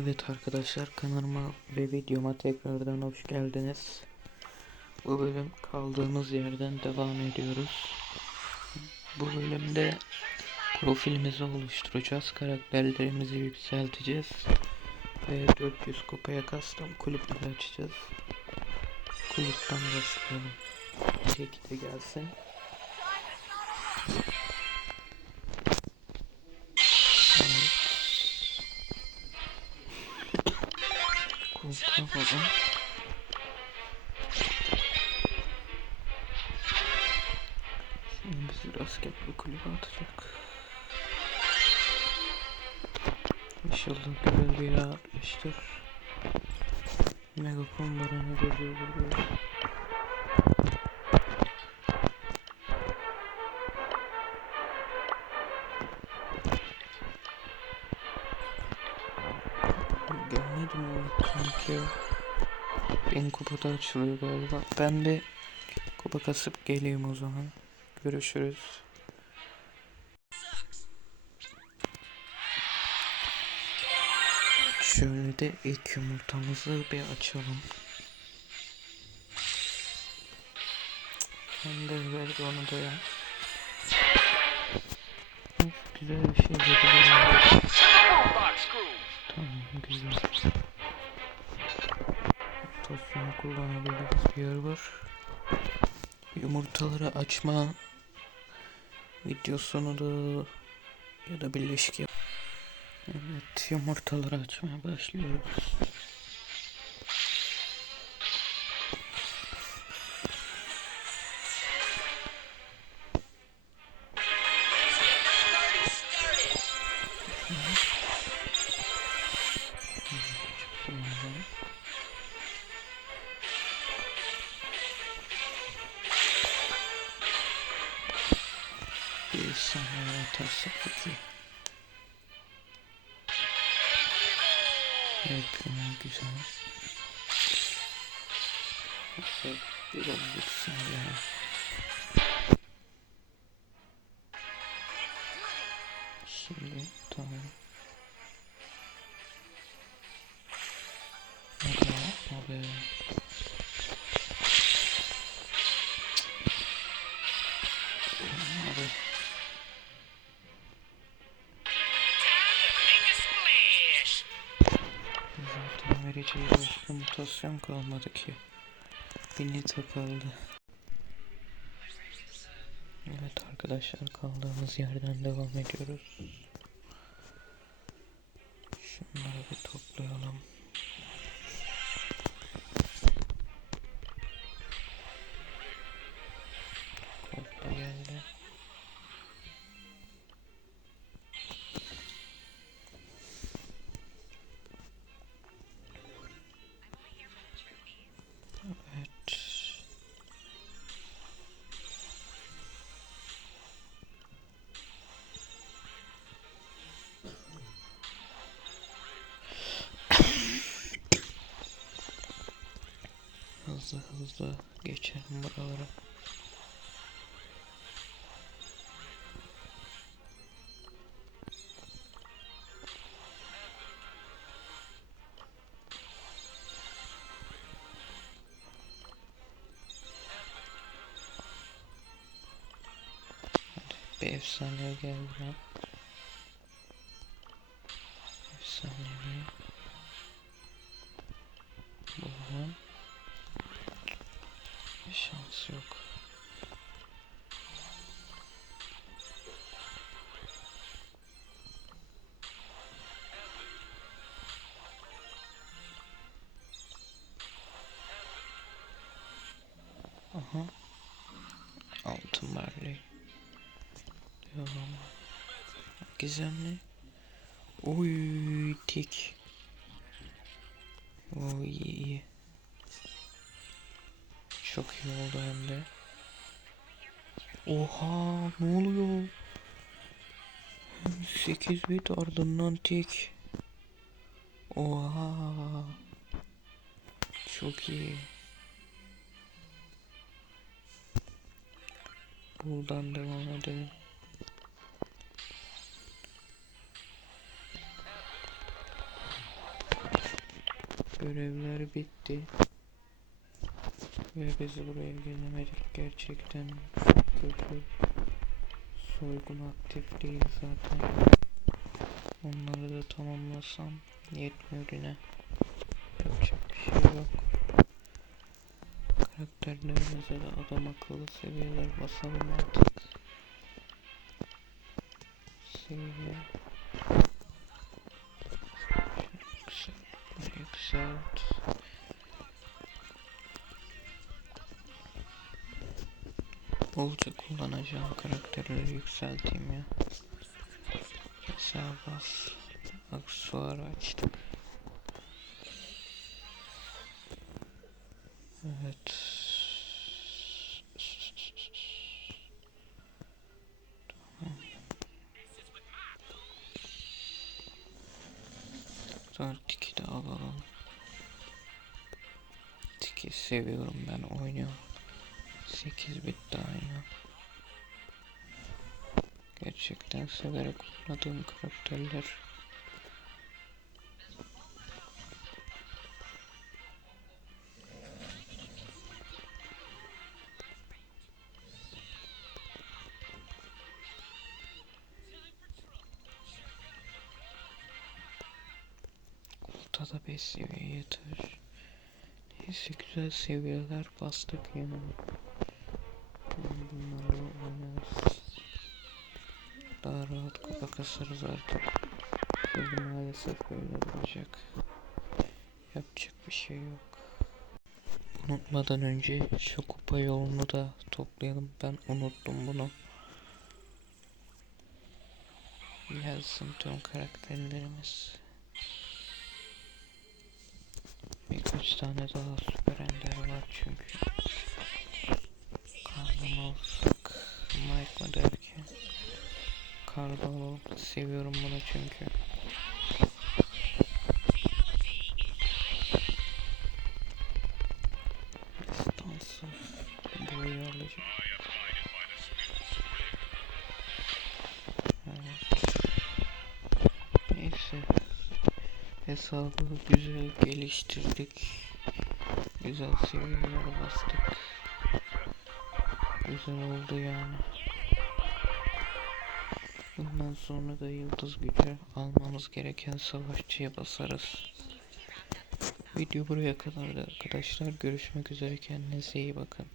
Evet arkadaşlar kanalıma ve videoma tekrardan hoş geldiniz. Bu bölüm kaldığımız yerden devam ediyoruz. Bu bölümde profilimizi oluşturacağız. Karakterlerimizi yükselteceğiz. Ve 400 kupaya custom kulüpleri açacağız. Kulüpten başlayalım. De gelsin. Bakın. Şimdi bizi rastgele bir kulübe atacak. İnşallah görev yere atmıştır. Megafon barana geliyor buraya. Mi o kanki ya? Benim kupada açılıyor galiba. Ben bir kupa kasıp geleyim o zaman. Görüşürüz. Şöyle de ilk yumurtamızı bir açalım. Ben de verdi onu da ya. Güzel bir şey dedi. Kullanabildiğimiz bir yer var. Yumurtaları açma videosunu da ya da birleşik yap. Evet yumurtaları açmaya başlıyoruz. Bunları. Bunlar güzel. Nasıl bir olursa ya. Şimdi tamam. Aga abi. Abi. Vereceği başka mutasyon kalmadı ki. Finita kaldı. Evet arkadaşlar kaldığımız yerden devam ediyoruz. Şunları bir toplayalım. Hızlı hızlı geçelim buralara. Bir efsane geldi lan. Efsanevi. Bu. Şans yok. Aha. Altın barley. Devam. Gizemli. Oy tik. Oy iyi iyi. Çok iyi oldu hem de. Oha ne oluyor? 8 bit ardından tik. Oha. Çok iyi. Buradan devam edelim. Görevler bitti. Ve biz buraya gelemedik. Gerçekten çok kötü. Soygun aktifliği zaten. Onları da tamamlasam yetmiyor yine. Yapacak bir şey yok. Karakterlerimize de adam akıllı seviyeler basalım artık. Seviye. Yükselt. Yükselt. Bolca kullanacağım karakterleri yükselteyim ya. Mesela bas. Aksuar açtık. Evet. Tamam. Sonra tiki de alalım. Tiki seviyorum ben oynuyorum. 8 bit daha ya. Gerçekten severek oynadığım karakterler. Kulta da 5 seviye yeter. Neyse güzel seviyeler bastık yani. Bunlarla oynarız. Daha rahat kupa kasarız artık. Şimdi maalesef böyle olacak. Yapacak bir şey yok. Unutmadan önce şu kupa yolunu da toplayalım. Ben unuttum bunu. Gelsin tüm karakterlerimiz. Birkaç tane daha süper ender var çünkü. Olsak Mike mı derken Kardan seviyorum bunu çünkü. Hesabı güzel geliştirdik. Güzel seviyeler bastık. Güzel oldu yani. Bundan sonra da yıldız gücü almamız gereken savaşçıya basarız. Video buraya kadardı arkadaşlar. Görüşmek üzere kendinize iyi bakın.